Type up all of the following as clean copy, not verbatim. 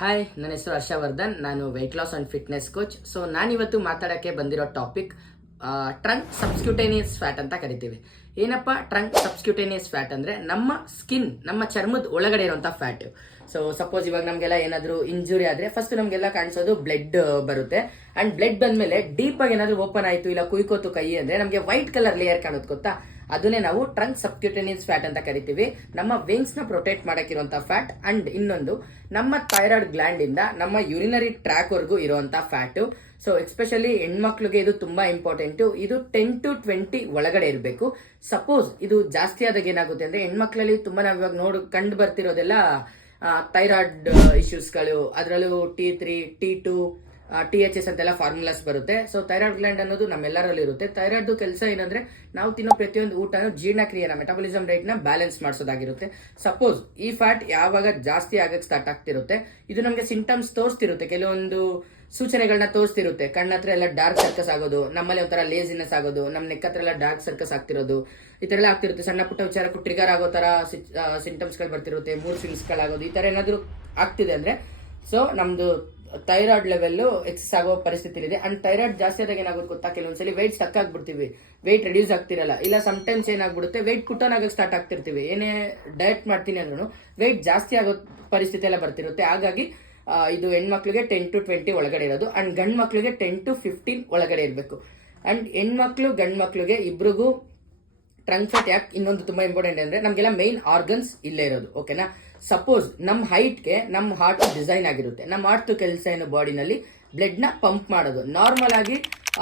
Hi, ನನ್ನ ಹೆಸರು ಹರ್ಷವರ್ಧನ್. ನಾನು weight loss and fitness coach. So ನಾನಿವತ್ತು ಮಾತಾಡೋಕ್ಕೆ ಬಂದಿರೋ ಟಾಪಿಕ್ ಟ್ರಂಕ್ ಸಬ್ಸ್ಕ್ಯೂಟೇನಿಯಸ್ ಫ್ಯಾಟ್ ಅಂತ ಕರಿತೀವಿ. ಏನಪ್ಪ ಟ್ರಂಕ್ ಸಬ್ಸ್ಕ್ಯೂಟೇನಿಯಸ್ ಫ್ಯಾಟ್ ಅಂದರೆ ನಮ್ಮ ಸ್ಕಿನ್, ನಮ್ಮ ಚರ್ಮದ ಒಳಗಡೆ ಇರುವಂಥ ಫ್ಯಾಟ್. ಸೊ ಸಪೋಸ್ ಇವಾಗ ನಮಗೆಲ್ಲ ಏನಾದರೂ ಇಂಜುರಿ ಆದರೆ ಫಸ್ಟ್ ನಮಗೆಲ್ಲ ಕಾಣಿಸೋದು ಬ್ಲಡ್ ಬರುತ್ತೆ. ಆ್ಯಂಡ್ ಬ್ಲಡ್ ಬಂದಮೇಲೆ ಡೀಪಾಗಿ ಏನಾದರೂ ಓಪನ್ ಆಯಿತು ಇಲ್ಲ ಕುಯ್ಕೋತು ಕೈ ಅಂದರೆ ನಮಗೆ ವೈಟ್ ಕಲರ್ ಲೇಯರ್ ಕಾಣೋದು ಗೊತ್ತಾ, ಅದನ್ನೇ ನಾವು ಟ್ರಂಕ್ ಸಬ್ಕ್ಯೂಟೇನಿಯಸ್ ಫ್ಯಾಟ್ ಅಂತ ಕರಿತೀವಿ. ನಮ್ಮ ವೇನ್ಸ್ ನ ಪ್ರೊಟೆಕ್ಟ್ ಮಾಡಕ್ಕಿರುವಂತ ಫ್ಯಾಟ್. ಅಂಡ್ ಇನ್ನೊಂದು ನಮ್ಮ ಥೈರಾಯ್ಡ್ ಗ್ಲ್ಯಾಂಡ್ ಇಂದ ನಮ್ಮ ಯೂರಿನರಿ ಟ್ರ್ಯಾಕ್ ವರ್ಗೂ ಇರುವಂತ ಫ್ಯಾಟ್. ಸೊ ಎಸ್ಪೆಷಲಿ ಹೆಣ್ಮಕ್ಳಿಗೆ ಇದು ತುಂಬಾ ಇಂಪಾರ್ಟೆಂಟ್. ಇದು 10 to 20 ಒಳಗಡೆ ಇರಬೇಕು. ಸಪೋಸ್ ಇದು ಜಾಸ್ತಿ ಆದಾಗ ಏನಾಗುತ್ತೆ ಅಂದ್ರೆ ಹೆಣ್ಮಕ್ಳಲ್ಲಿ ತುಂಬಾ ನಾವು ಇವಾಗ ಕಂಡು ಬರ್ತಿರೋದೆಲ್ಲ ಥೈರಾಯ್ಡ್ ಇಶ್ಯೂಸ್ಗಳು, ಅದರಲ್ಲೂ T3, T2, THS ಅಂತೆಲ್ಲ ಫಾರ್ಮುಲಾಸ್ ಬರುತ್ತೆ. ಸೊ ಥೈರಾಯ್ಡ್ ಗ್ಲ್ಯಾಂಡ್ ಅನ್ನೋದು ನಮ್ಮೆಲ್ಲರಲ್ಲಿ ಇರುತ್ತೆ. ಥೈರಾಯ್ಡ್ ಕೆಲಸ ಏನಂದ್ರೆ ನಾವು ತಿನ್ನೋ ಪ್ರತಿಯೊಂದು ಊಟನೂ ಜೀರ್ಣಕ್ರಿಯೆನ, ಮೆಟಾಬಲಿಸಮ್ ರೇಟ್ ನ ಬ್ಯಾಲೆನ್ಸ್ ಮಾಡಿಸೋದಾಗಿರುತ್ತೆ. ಸಪೋಸ್ ಈ ಫ್ಯಾಟ್ ಯಾವಾಗ ಜಾಸ್ತಿ ಆಗಕ್ಕೆ ಸ್ಟಾರ್ಟ್ ಆಗ್ತಿರುತ್ತೆ, ಇದು ನಮಗೆ ಸಿಂಟಮ್ಸ್ ತೋರಿಸ್ತಿರುತ್ತೆ, ಕೆಲವೊಂದು ಸೂಚನೆಗಳನ್ನ ತೋರಿಸ್ತಿರುತ್ತೆ. ಕಣ್ಣ ಹತ್ರ ಎಲ್ಲ ಡಾರ್ಕ್ ಸರ್ಕಸ್ ಆಗೋದು, ನಮ್ಮಲ್ಲಿ ಒಂಥರ ಲೇಸಿನೆಸ್ ಆಗೋದು, ನಮ್ಮ ನೆಕ್ ಹತ್ರ ಎಲ್ಲ ಡಾರ್ಕ್ ಸರ್ಕಸ್ ಆಗ್ತಿರೋದು, ಈ ತರ ಎಲ್ಲ ಆಗ್ತಿರುತ್ತೆ. ಸಣ್ಣ ಪುಟ್ಟ ವಿಚಾರಕ್ಕೂ ಟ್ರಿಗರ್ ಆಗೋ ತರ ಸಿಂಟಮ್ಸ್ಗಳು ಬರ್ತಿರುತ್ತೆ, ಮೂಡ್ ಸ್ವಿಂಗ್ಸ್ಗಳಾಗೋದು, ಈ ತರ ಏನಾದ್ರು ಆಗ್ತಿದೆ ಅಂದ್ರೆ ಸೊ ನಮ್ದು ಥೈರಾಯ್ಡ್ ಲೆವೆಲ್ ಎಕ್ಸಸ್ ಆಗೋ ಪರಿಸ್ಥಿತಿ ಇದೆ. ಅಂಡ್ ಥೈರಾಯ್ಡ್ ಜಾಸ್ತಿ ಆದಾಗ ಏನಾಗುತ್ತೆ ಗೊತ್ತಾ, ಕೆಲವೊಂದ್ಸಲಿ ವೆಯ್ಟ್ ಸ್ಟಕ್ ಆಗ್ಬಿಡ್ತೀವಿ, ವೆಯ್ಟ್ ರೆಡ್ಯೂಸ್ ಆಗ್ತಿರಲ್ಲ, ಇಲ್ಲ ಸಮ್ಟೈಮ್ಸ್ ಏನಾಗ್ಬಿಡುತ್ತೆ ವೆಯ್ಟ್ ಪುಟನ್ ಆಗಕ್ಕೆ ಸ್ಟಾರ್ಟ್ ಆಗ್ತಿರ್ತೀವಿ. ಏನೇ ಡಯಟ್ ಮಾಡ್ತೀನಿ ಅಂದ್ರೂ ವೆಯ್ಟ್ ಜಾಸ್ತಿ ಆಗೋ ಪರಿಸ್ಥಿತಿ ಎಲ್ಲ ಬರ್ತಿರುತ್ತೆ. ಹಾಗಾಗಿ ಇದು ಹೆಣ್ಮಕ್ಳಿಗೆ 10 to 20 ಒಳಗಡೆ ಇರೋದು. ಅಂಡ್ ಗಂಡ್ ಮಕ್ಳಿಗೆ 10 to 15 ಒಳಗಡೆ ಇರಬೇಕು. ಅಂಡ್ ಹೆಣ್ಮಕ್ಳು ಗಂಡ್ ಮಕ್ಳಿಗೆ ಇಬ್ರಿಗೂ ಟ್ರಂಕ್ ಫ್ಯಾಟ್ ಯಾಕೆ ಇನ್ನೊಂದು ತುಂಬಾ ಇಂಪಾರ್ಟೆಂಟ್ ಅಂದ್ರೆ ನಮ್ಗೆಲ್ಲ ಮೈನ್ ಆರ್ಗನ್ಸ್ ಇಲ್ಲೇ ಇರೋದು. ಓಕೆನಾ, ಸಪೋಸ್ ನಮ್ಮ ಹೈಟ್ಗೆ ನಮ್ಮ ಹಾರ್ಟ್ ಡಿಸೈನ್ ಆಗಿರುತ್ತೆ. ನಮ್ಮ ಹಾರ್ಟ್ ಕೆಲಸ ಏನು, ಬಾಡಿನಲ್ಲಿ ಬ್ಲಡ್ ನ ಪಂಪ್ ಮಾಡೋದು. ನಾರ್ಮಲ್ ಆಗಿ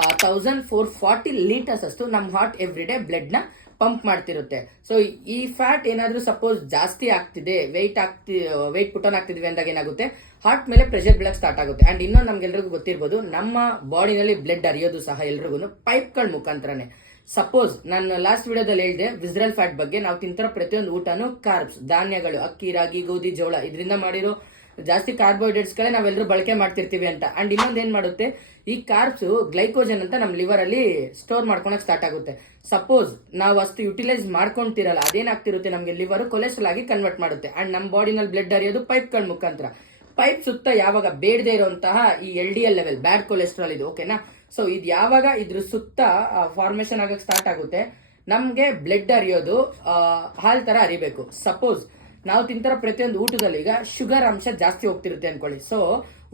1440 ಲೀಟರ್ಸ್ ಅಷ್ಟು ನಮ್ಮ ಹಾರ್ಟ್ ಎವ್ರಿ ಡೇ ಬ್ಲಡ್ ನ ಪಂಪ್ ಮಾಡ್ತಿರುತ್ತೆ. ಸೊ ಈ ಫ್ಯಾಟ್ ಏನಾದ್ರೂ ಸಪೋಸ್ ಜಾಸ್ತಿ ಆಗ್ತಿದೆ, ವೆಯ್ಟ್ ಪುಟ್ ಆನ್ ಆಗ್ತಿದ್ವಿ ಅಂದಾಗ ಏನಾಗುತ್ತೆ, ಹಾರ್ಟ್ ಮೇಲೆ ಪ್ರೆಷರ್ ಬೀಳಕ್ ಸ್ಟಾರ್ಟ್ ಆಗುತ್ತೆ. ಅಂಡ್ ಇನ್ನೊಂದು ನಮ್ಗೆಲ್ರಿಗೂ ಗೊತ್ತಿರ್ಬೋದು, ನಮ್ಮ ಬಾಡಿನಲ್ಲಿ ಬ್ಲಡ್ ಹರಿಯೋದು ಸಹ ಎಲ್ರಿಗೂ ಪೈಪ್ಗಳ ಮುಖಾಂತರನೇ. ಸಪೋಸ್ ನಾನು ಲಾಸ್ಟ್ ವಿಡಿಯೋದಲ್ಲಿ ಹೇಳಿದೆ ವಿಸ್ರಲ್ ಫ್ಯಾಟ್ ಬಗ್ಗೆ. ನಾವು ತಿಂತಿರೋ ಪ್ರತಿಯೊಂದು ಊಟನೂ ಕಾರ್ಬ್ಸ್, ಧಾನ್ಯಗಳು, ಅಕ್ಕಿ, ರಾಗಿ, ಗೋಧಿ, ಜೋಳ, ಇದರಿಂದ ಮಾಡಿರೋ ಜಾಸ್ತಿ ಕಾರ್ಬೋಹೈಡ್ರೇಟ್ಸ್ ಗಳೇ ನಾವೆಲ್ಲರೂ ಬಳಕೆ ಮಾಡ್ತಿರ್ತೀವಿ ಅಂತ. ಅಂಡ್ ಇನ್ನೊಂದು ಏನ್ ಮಾಡುತ್ತೆ, ಈ ಕಾರ್ಬ್ಸ್ ಗ್ಲೈಕೋಜನ್ ಅಂತ ನಮ್ಮ ಲಿವರ್ ಅಲ್ಲಿ ಸ್ಟೋರ್ ಮಾಡ್ಕೊಳಕ್ ಸ್ಟಾರ್ಟ್ ಆಗುತ್ತೆ. ಸಪೋಸ್ ನಾವು ಅಷ್ಟು ಯುಟಿಲೈಸ್ ಮಾಡ್ಕೊಂತಿರಲ್ಲ, ಅದೇನಾಗ್ತಿರುತ್ತೆ, ನಮಗೆ ಲಿವರ್ ಕೊಲೆಸ್ಟ್ರಾಲ್ ಆಗಿ ಕನ್ವರ್ಟ್ ಮಾಡುತ್ತೆ. ಅಂಡ್ ನಮ್ಮ ಬಾಡಿನಲ್ಲಿ ಬ್ಲಡ್ ಹರಿಯೋದು ಪೈಪ್ಗಳ ಮುಖಾಂತರ. ಪೈಪ್ ಸುತ್ತ ಯಾವಾಗ ಬೇಡದೇ ಇರುವಂತಹ ಈ LDL ಲೆವೆಲ್, ಬ್ಯಾಡ್ ಕೊಲೆಸ್ಟ್ರಾಲ್ ಇದು, ಓಕೆನಾ. ಸೊ ಇದು ಯಾವಾಗ ಇದ್ರ ಸುತ್ತ ಫಾರ್ಮೇಶನ್ ಆಗಕ್ಕೆ ಸ್ಟಾರ್ಟ್ ಆಗುತ್ತೆ, ನಮ್ಗೆ ಬ್ಲಡ್ ಹರಿಯೋದು ಹಾಲ್ ತರ ಹರಿಬೇಕು. ಸಪೋಸ್ ನಾವು ತಿಂತಾರ ಪ್ರತಿಯೊಂದು ಊಟದಲ್ಲಿ ಈಗ ಶುಗರ್ ಅಂಶ ಜಾಸ್ತಿ ಹೋಗ್ತಿರುತ್ತೆ ಅನ್ಕೊಳ್ಳಿ. ಸೊ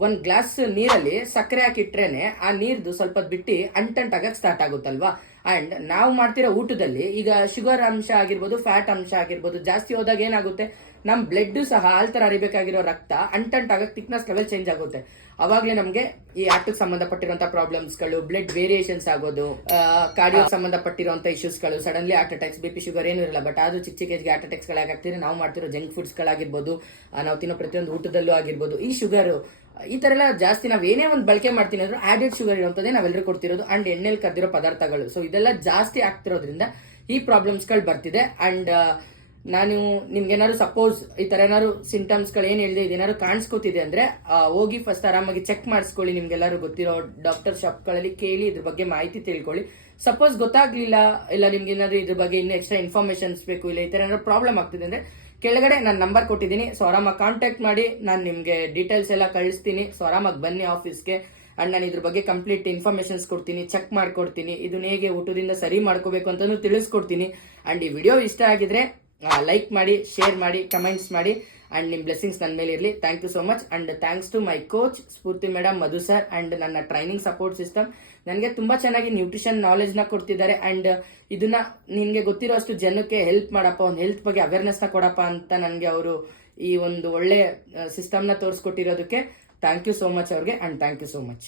ಒಂದ್ ಗ್ಲಾಸ್ ನೀರಲ್ಲಿ ಸಕ್ಕರೆ ಹಾಕಿಟ್ರೇನೆ ಆ ನೀರ್ದು ಸ್ವಲ್ಪ ಬಿಟ್ಟು ಅಂಟಂಟಾಗಕ್ಕೆ ಸ್ಟಾರ್ಟ್ ಆಗುತ್ತಲ್ವಾ. ಅಂಡ್ ನಾವು ಮಾಡ್ತಿರೋ ಊಟದಲ್ಲಿ ಈಗ ಶುಗರ್ ಅಂಶ ಆಗಿರ್ಬೋದು, ಫ್ಯಾಟ್ ಅಂಶ ಆಗಿರ್ಬೋದು ಜಾಸ್ತಿ ಹೋದಾಗ ಏನಾಗುತ್ತೆ, ನಮ್ ಬ್ಲಡ್ ಸಹ ಹಾಲ್ ತರ ಹರಿಬೇಕಾಗಿರೋ ರಕ್ತ ಅಂಟಂಟಾಗಕ್ಕೆ ಥಿಕ್ನೆಸ್ ಲೆವೆಲ್ ಚೇಂಜ್ ಆಗುತ್ತೆ. ಅವಾಗ್ಲೇ ನಮ್ಗೆ ಈ ಹಾರ್ಟ್ ಸಂಬಂಧಪಟ್ಟಿರುವಂತಹ ಪ್ರಾಬ್ಲಮ್ಸ್ಗಳು, ಬ್ಲಡ್ ವೇರಿಯೇಷನ್ಸ್ ಆಗೋದು, ಕಾರ್ಡಿಯೋ ಸಂಬಂಧಪಟ್ಟಿರುವಂತಹ ಇಶ್ಯೂಸ್ಗಳು, suddenly heart attacks, BP, sugar ಏನು ಇರಲ್ಲ, ಬಟ್ ಅದು ಚಿಕ್ಕ ಏಜ್ಗೆ ಹಾರ್ಟ್ ಅಟ್ಯಾಕ್ಸ್ ಗಳಾಗ್ತಿದ್ರೆ ನಾವು ಮಾಡ್ತಿರೋ ಜಂಕ್ ಫುಡ್ಸ್ ಗಳಾಗಿರ್ಬೋದು, ನಾವು ತಿನ್ನೋ ಪ್ರತಿಯೊಂದು ಊಟದಲ್ಲೂ ಆಗಿರ್ಬೋದು, ಈ ಶುಗರ್ ಈ ತರ ಎಲ್ಲ ಜಾಸ್ತಿ ನಾವ್ ಏನೇ ಒಂದು ಬಳಕೆ ಮಾಡ್ತೀನಿ ಅಂದ್ರೆ ಆಡೆಡ್ ಶುಗರ್ ಇರುವಂತದೇ ನಾವೆಲ್ಲರೂ ಕೊಡ್ತಿರೋದು. ಅಂಡ್ ಎಣ್ಣೆಲಿ ಕದ್ದಿರೋ ಪದಾರ್ಥಗಳು. ಸೊ ಇದೆಲ್ಲ ಜಾಸ್ತಿ ಆಗ್ತಿರೋದ್ರಿಂದ ಈ ಪ್ರಾಬ್ಲಮ್ಸ್ ಗಳು ಬರ್ತಿದೆ. ಅಂಡ್ ನಾನು ನಿಮ್ಗೆ ಏನಾದ್ರು ಸಪೋಸ್ ಈ ತರ ಏನಾದ್ರು ಸಿಂಟಮ್ಸ್ ಗಳು ಏನ್ ಹೇಳಿದೆ ಇದೇನಾದ್ರು ಕಾಣಿಸ್ಕೋತಿದೆ ಅಂದ್ರೆ ಹೋಗಿ ಫಸ್ಟ್ ಆರಾಮಾಗಿ ಚೆಕ್ ಮಾಡಿಸ್ಕೊಳ್ಳಿ. ನಿಮ್ಗೆಲ್ಲರೂ ಗೊತ್ತಿರೋ ಡಾಕ್ಟರ್ ಶಾಪ್ ಗಳಲ್ಲಿ ಕೇಳಿ ಇದ್ರ ಬಗ್ಗೆ ಮಾಹಿತಿ ತಿಳ್ಕೊಳ್ಳಿ. ಸಪೋಸ್ ಗೊತ್ತಾಗ್ಲಿಲ್ಲ, ಇಲ್ಲ ನಿಮ್ಗೆ ಏನಾದ್ರು ಇದ್ರ ಬಗ್ಗೆ ಇನ್ನು ಎಕ್ಸ್ಟ್ರಾ ಇನ್ಫಾರ್ಮೇಶನ್ಸ್ ಬೇಕು, ಇಲ್ಲ ಈ ತರ ಏನಾದ್ರು ಪ್ರಾಬ್ಲಮ್ ಆಗ್ತಿದೆ ಅಂದ್ರೆ ಕೆಳಗಡೆ ನಾನು ನಂಬರ್ ಕೊಟ್ಟಿದ್ದೀನಿ. ಸೊ ಆರಾಮಾಗಿ ಕಾಂಟ್ಯಾಕ್ಟ್ ಮಾಡಿ, ನಾನು ನಿಮ್ಗೆ ಡೀಟೇಲ್ಸ್ ಎಲ್ಲ ಕಳಿಸ್ತೀನಿ. ಸೊ ಆರಾಮಾಗಿ ಬನ್ನಿ ಆಫೀಸ್ಗೆ. ಅಂಡ್ ನಾನು ಇದ್ರ ಬಗ್ಗೆ ಕಂಪ್ಲೀಟ್ ಇನ್ಫಾರ್ಮೇಶನ್ಸ್ ಕೊಡ್ತೀನಿ, ಚೆಕ್ ಮಾಡ್ಕೊಡ್ತೀನಿ, ಇದನ್ನ ಹೇಗೆ ಊಟದಿಂದ ಸರಿ ಮಾಡ್ಕೋಬೇಕು ಅಂತಾನು ತಿಳಿಸ್ಕೊಡ್ತೀನಿ. ಅಂಡ್ ಈ ವಿಡಿಯೋ ಇಷ್ಟ ಆಗಿದ್ರೆ ಲೈಕ್ ಮಾಡಿ, ಶೇರ್ ಮಾಡಿ, ಕಮೆಂಟ್ಸ್ ಮಾಡಿ. ಅಂಡ್ ನಿಮ್ ಬ್ಲೆಸ್ಸಿಂಗ್ಸ್ ನನ್ನ ಮೇಲೆ ಇರಲಿ. Thank you so much. And thanks to my coach Spoorthi madam, Madhu sir, and ನನ್ನ ಟ್ರೈನಿಂಗ್ ಸಪೋರ್ಟ್ ಸಿಸ್ಟಮ್. ನನಗೆ ತುಂಬಾ ಚೆನ್ನಾಗಿ ನ್ಯೂಟ್ರಿಷನ್ ನಾಲೆಜ್ ನ ಕೊಡ್ತಿದ್ದಾರೆ. ಅಂಡ್ ಇದನ್ನ ನಿನ್ಗೆ ಗೊತ್ತಿರೋ ಅಷ್ಟು ಜನಕ್ಕೆ ಹೆಲ್ಪ್ ಮಾಡಪ್ಪ, ಒಂದು ಹೆಲ್ತ್ ಬಗ್ಗೆ ಅವೇರ್ನೆಸ್ ನ ಕೊಡಪ್ಪ ಅಂತ ನನಗೆ ಅವರು ಈ ಒಂದು ಒಳ್ಳೆ ಸಿಸ್ಟಮ್ ನ ತೋರಿಸ್ಕೊಟ್ಟಿರೋದಕ್ಕೆ ಥ್ಯಾಂಕ್ ಯು ಸೋ ಮಚ್ ಅವ್ರಿಗೆ. And thank you so much.